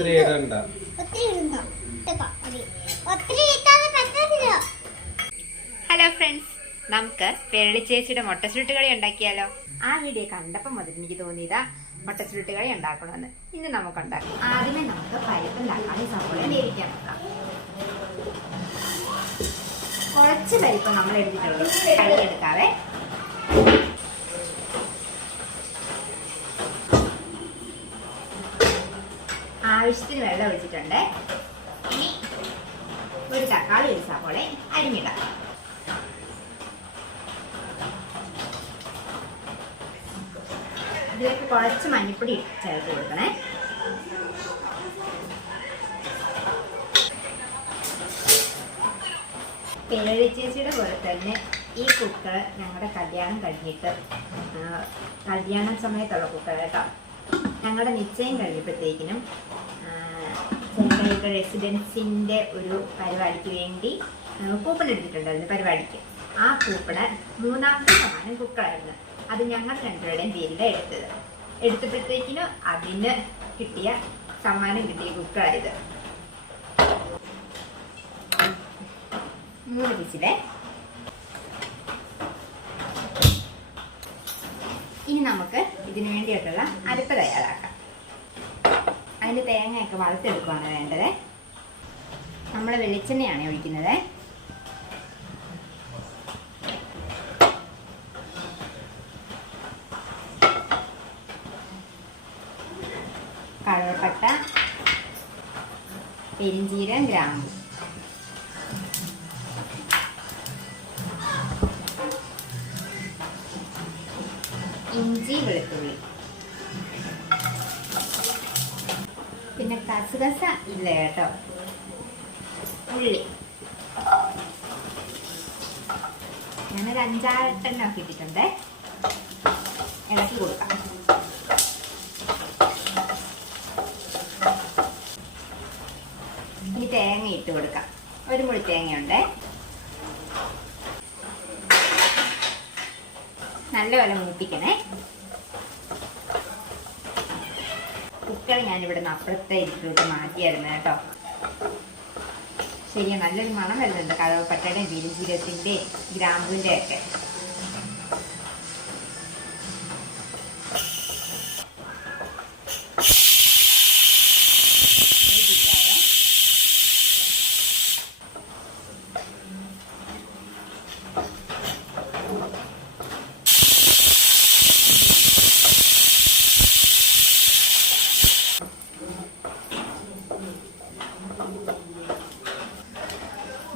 Hello friends, നമുക്ക് പേരളി ചേച്ചിയുടെ മുട്ട ചുരുട്ടുകളി ഉണ്ടാക്കിയാലോ? ആ വീഡിയോ കണ്ടപ്പോൾ മുതൽ എനിക്ക് തോന്നിയതാ മുട്ട ചുരുട്ടുകളി ഉണ്ടാക്കണമെന്ന്. ഇന്ന് നമുക്ക് ഉണ്ടാക്കാം. ആദ്യമേ നമുക്ക് പരിപ്പും തക്കാളി സവോള വേവിക്കാൻ നോക്കാം. കുറച്ച് പരിപ്പ് നമ്മൾ എടുത്തിട്ടുള്ളൂ, കഴുകിയെടുക്കാവേ. ആവശ്യത്തിന് വെള്ളം ഒഴിച്ചിട്ടുണ്ട്. ഇനി ഒരു തക്കാളി ഒരു സവോള അരിഞ്ഞിടാം. ഇതിലേക്ക് കുറച്ച് മഞ്ഞൾപ്പൊടി ചേർത്ത് കൊടുക്കണേ. പേരളി ചേച്ചിയുടെ പോലെ തന്നെ ഈ കുക്കർ ഞങ്ങളുടെ കല്യാണം കഴിഞ്ഞിട്ട് കല്യാണ സമയത്തുള്ള കുക്കർ കേട്ടോ. ഞങ്ങളുടെ നിശ്ചയം കഴിഞ്ഞപ്പോഴത്തേക്കിനും ചെന്നൈയുടെ റെസിഡൻസിൻ്റെ ഒരു പരിപാടിക്ക് വേണ്ടി കൂപ്പൺ എടുത്തിട്ടുണ്ടായിരുന്നു പരിപാടിക്ക്. ആ കൂപ്പണ് 3-ാമത്തെ സമ്മാനം കുക്കറായിരുന്നു. അത് ഞങ്ങൾ രണ്ടുപേരുടെയും പേരിലാണ് എടുത്തപ്പോഴത്തേക്കിനും അതിന് കിട്ടിയ സമ്മാനം കിട്ടിയ കുക്കറായത്. 3 പീസിലെ. ഇനി നമുക്ക് ഇതിനു വേണ്ടിയിട്ടുള്ള അരപ്പ് തയ്യാറാക്കാം. അതിൻ്റെ തേങ്ങയൊക്കെ വറുത്തെടുക്കുകയാണ് വേണ്ടത്. നമ്മൾ വെളിച്ചെണ്ണയാണ് ഒഴിക്കുന്നത്. കറുവപ്പട്ട, പെരിഞ്ചീരകം, ഗ്രാമ്പു, ഇഞ്ചി, വെളുത്തുള്ളി, പിന്നെ കസുകസ ഇല്ല കേട്ടോ, ഉള്ളി. ഞാനൊരു 5-6 ഒക്കെ ഇട്ടിട്ടുണ്ട്. ഇളക്കി കൊടുക്കാം. ഇനി തേങ്ങ ഇട്ട് കൊടുക്കാം. ഒരു മുറി തേങ്ങയുണ്ട്. നല്ലപോലെ മൂപ്പിക്കണേ. കുക്കർ ഞാനിവിടെ നിന്ന് അപ്പുറത്തെ ഇതിലോട്ട് മാറ്റിയായിരുന്നു കേട്ടോ. ശരിയാ, നല്ലൊരു മണം വരുന്നുണ്ട് കറുവപ്പട്ടയുടെയും പെരിഞ്ചീരകത്തിൻ്റെയും ഗ്രാമ്പൂവിൻ്റെ ഒക്കെ.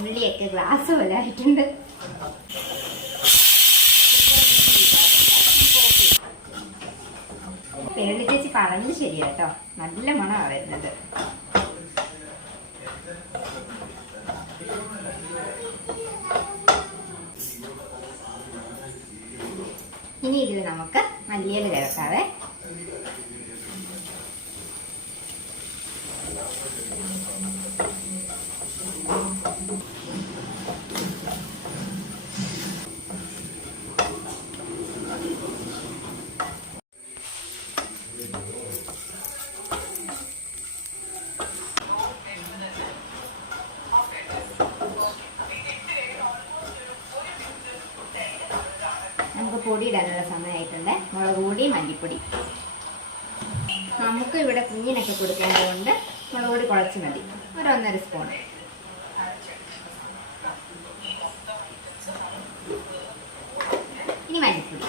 ഉള്ളിയൊക്കെ ഗ്ലാസ് പോലെ ആയിട്ടുണ്ട്. പേരളി ചേച്ചി പറഞ്ഞത് ശരിയാ കേട്ടോ, നല്ല മണമാണ് വരുന്നത്. ഇനി ഇതിൽ നമുക്ക് മല്ലിയില ചേർക്കാവേ. നമുക്ക് പൊടി ഇടാനുള്ള സമയമായിട്ടുണ്ട്. മുളക് പൊടി, മല്ലിപ്പൊടി. നമുക്ക് ഇവിടെ കുഞ്ഞിനൊക്കെ കൊടുക്കേണ്ടതുകൊണ്ട് മുളക് പൊടി കുറച്ച് മതി, ഒരു 1.5 സ്പൂൺ. ഇനി മല്ലിപ്പൊടി.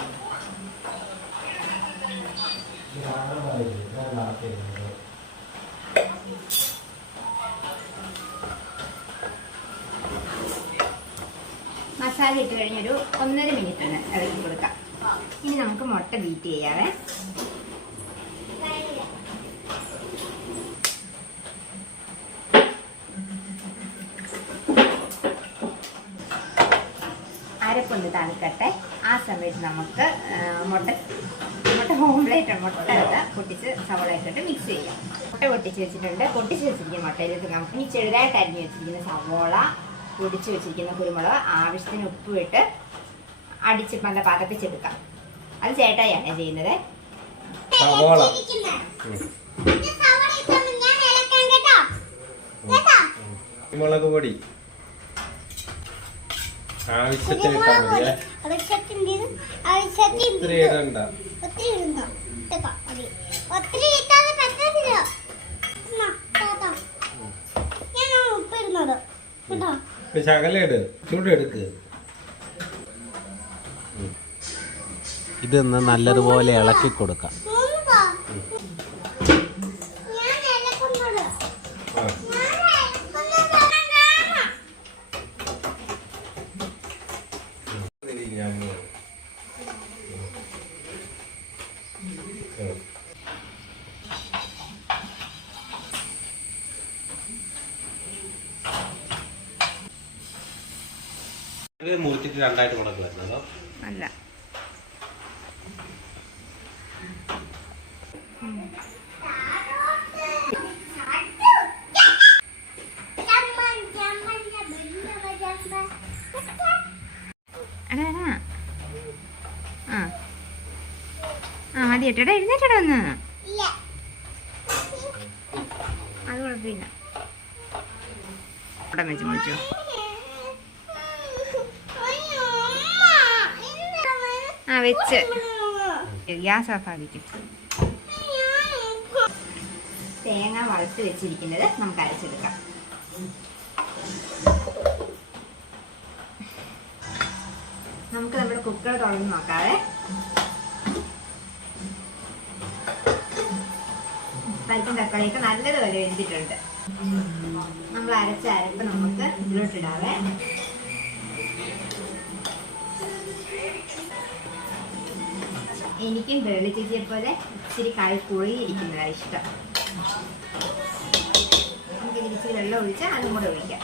മസാല ഇട്ട് കഴിഞ്ഞൊരു 1.5 മിനിറ്റ് ഒന്ന് ഇളക്കി കൊടുക്കാം. ഇനി നമുക്ക് മുട്ട ബീറ്റ് ചെയ്യാവേ. അരപ്പൊന്ന് തണുക്കട്ടെ. ആ സമയത്ത് നമുക്ക് മുട്ട പൊട്ടിച്ച് സവോള ഇട്ടിട്ട് മിക്സ് ചെയ്യാം. മുട്ട പൊട്ടിച്ച് വെച്ചിട്ടുണ്ട്. പൊട്ടിച്ച് വെച്ചിരിക്കുന്ന മുട്ടയിലേക്ക് നമുക്ക് ഇനി ചെറുതായിട്ട് അരിഞ്ഞ് വെച്ചിരിക്കുന്ന സവോള, പൊടിച്ച് വെച്ചിരിക്കുന്ന കുരുമുളക്, ആവശ്യത്തിന് ഉപ്പ് ഇട്ട് അടിച്ച് നല്ല പതപ്പിച്ചെടുക്കാം. അത് ചേട്ടായാണ് ചെയ്യുന്നത്. മുളക് പൊടി ആവശ്യത്തിന് ഇട്ടാൽ മതിയേ. ഒത്തിരി ഇടണ്ട. ശകലം ഇട്, ചൂട് എടുക്ക്. ഇതൊന്ന് നല്ലതുപോലെ ഇളക്കി കൊടുക്കാം. മുറിച്ചിട്ട് രണ്ടായിട്ട് മുടക്ക് വരുന്നതോ? അല്ല, മതി കേട്ടോടാ, എഴുന്നേറ്റടാ ഒന്ന്. അത് കുഴപ്പമില്ല, ഇവിടെ വെച്ച് മുറിച്ചോ. വെച്ച് ഗ്യാസ് ഓഫ് ആക്കിക്കും. തേങ്ങ വറുത്ത് വെച്ചിരിക്കുന്നത് നമുക്ക് അരച്ചെടുക്കാം. നമുക്ക് നമ്മുടെ കുക്കർ തുറന്ന് നോക്കാതെ പരിപ്പും തക്കാളിയൊക്കെ നല്ലതുപോലെ വെന്തിട്ടുണ്ട്. നമ്മൾ അരച്ച അരപ്പ് നമുക്ക് ഇതിലോട്ടിടാവേ. എനിക്കും ബേളി ചേച്ചിയെ പോലെ ഇച്ചിരി കറി കുഴിയിരിക്കുന്നതാണ് ഇഷ്ടം. നമുക്ക് ഇച്ചിരി വെള്ളം ഒഴിച്ചാൽ അതും കൂടെ ഒഴിക്കാം.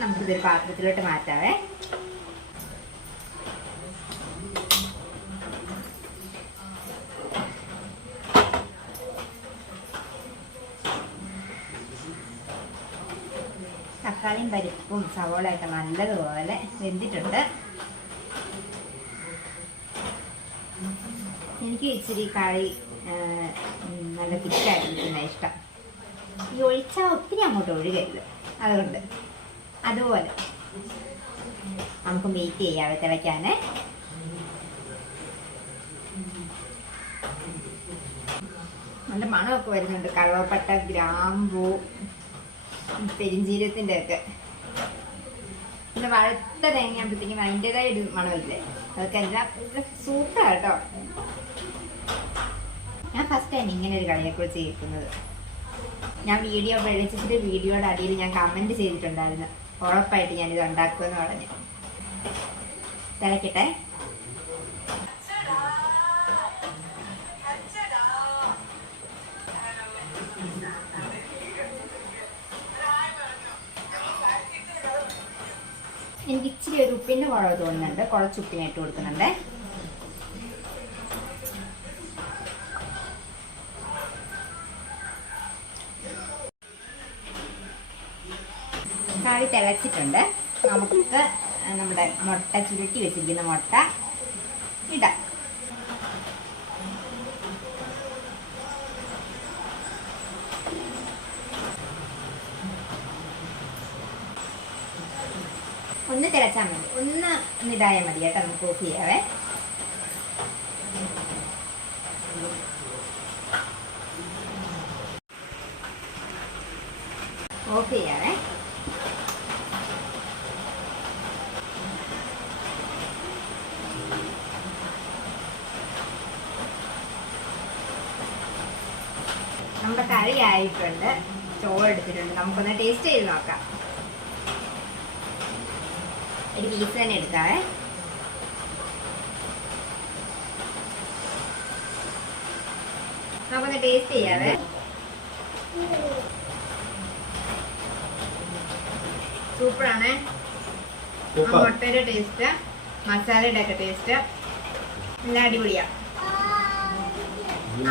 നമുക്കിതൊരു പാത്രത്തിലോട്ട് മാറ്റാവേ. തക്കാളിയും പരിപ്പും സവോളയൊക്കെ നല്ലതുപോലെ വെന്തിട്ടുണ്ട്. എനിക്ക് ഇച്ചിരി കറി നല്ല തിക്കായിരിക്കുന്ന ഇഷ്ടം. ഈ ഒഴിച്ചാൽ ഒത്തിരി അങ്ങോട്ട് ഒഴുകരുത്. അതുകൊണ്ട് അതുപോലെ നമുക്ക് വെയിറ്റ് ചെയ്യാവേ തിളയ്ക്കാൻ. നല്ല മണമൊക്കെ വരുന്നുണ്ട്. കറുവപ്പട്ട, ഗ്രാമ്പൂ, പെരിഞ്ചീരകത്തിൻ്റെ ഒക്കെ. പിന്നെ വറുത്ത തേങ്ങ ആകുമ്പോഴത്തേക്കും അതിൻ്റെതായ ഒരു മണമില്ലേ, അതൊക്കെ എല്ലാം സൂപ്പറാണ് കേട്ടോ. ഞാൻ ഫസ്റ്റ് ടൈം ഇങ്ങനെ ഒരു കറിയെക്കുറിച്ച് കേൾക്കുന്നത്. ഞാൻ വീഡിയോ വെളിച്ചിട്ട് വീഡിയോയുടെ അടിയിൽ ഞാൻ കമൻറ്റ് ചെയ്തിട്ടുണ്ടായിരുന്നു, ഉറപ്പായിട്ട് ഞാനിത് ഉണ്ടാക്കുമെന്ന് പറഞ്ഞ്. തിളക്കട്ടെ. എനിക്ക് ഇച്ചിരി ഒരു ഉപ്പിൻ്റെ കുറവ് തോന്നുന്നുണ്ട്. കുറച്ച് ഉപ്പിനെ ഇട്ട് കൊടുക്കുന്നുണ്ട്. കറി തിളച്ചിട്ടുണ്ട്. നമുക്ക് നമ്മുടെ മുട്ട ചുരുട്ടി വെച്ചിരിക്കുന്ന മുട്ട ഇടാം. ഒന്ന് തിളച്ചാൽ മതി, ഒന്ന് ഇതായാൽ മതി കേട്ടോ. നമുക്ക് ഓഫ് ചെയ്യാവേ. ഓഫ് ചെയ്യാവേ. നമ്മുടെ കറി ആയിട്ടുണ്ട്. ചോറ് എടുത്തിട്ടുണ്ട്. നമുക്കൊന്ന് ടേസ്റ്റ് ചെയ്ത് നോക്കാം. ഒരു പീസ് തന്നെ എടുക്കാവേ. നമുക്കൊന്ന് ടേസ്റ്റ് ചെയ്യാവേ. സൂപ്പറാണ്. മുട്ടയുടെ ടേസ്റ്റ്, മസാലയുടെ ഒക്കെ ടേസ്റ്റ് എല്ലാം അടിപൊളിയാ.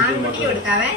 ആൺകുട്ടി കൊടുക്കാവേ.